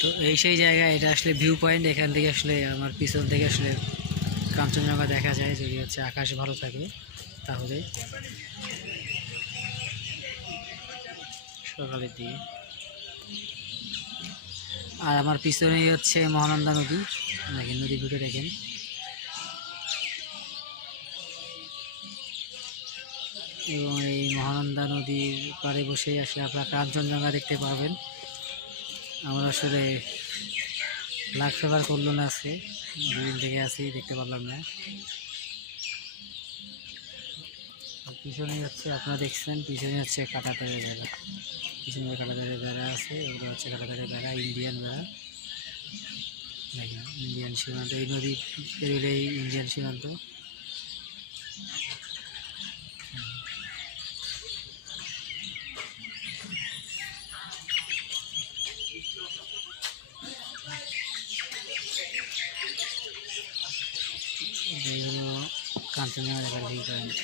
তো এই সেই জায়গা, এটা আসলে ভিউ পয়েন্ট। এখান থেকে আসলে আমার পিছন থেকে আসলে কাঞ্চনজঙ্ঘা দেখা যায়, যদি হচ্ছে আকাশ ভালো থাকে তাহলে সকালের দিকে। আর আমার পিছনেই হচ্ছে মহানন্দা নদী, দেখেন নদী ঘুরে দেখেন। এবং এই মহানন্দা নদীর পাড়ে বসেই আসলে আপনারা কাঞ্চনজঙ্ঘা দেখতে পাবেন। আমরা আসলে লাখ ফেভার করলো না, আজকে দুদিন থেকে আছি, দেখতে পারলাম না। পিছনে হচ্ছে আপনারা দেখছেন, পিছনে হচ্ছে কাঁটাতারের বেড়া, পিছনে কাঁটাতারের বেড়া আছে, ওগুলো হচ্ছে কাঁটাতারের বেড়া, ইন্ডিয়ান বেড়া। দেখেন ইন্ডিয়ান সীমান্ত, এই নদী পেরোলেই ইন্ডিয়ান সীমান্ত। এই হলো কাঞ্চনজঙ্ঘা দেখার ভিউ পয়েন্ট।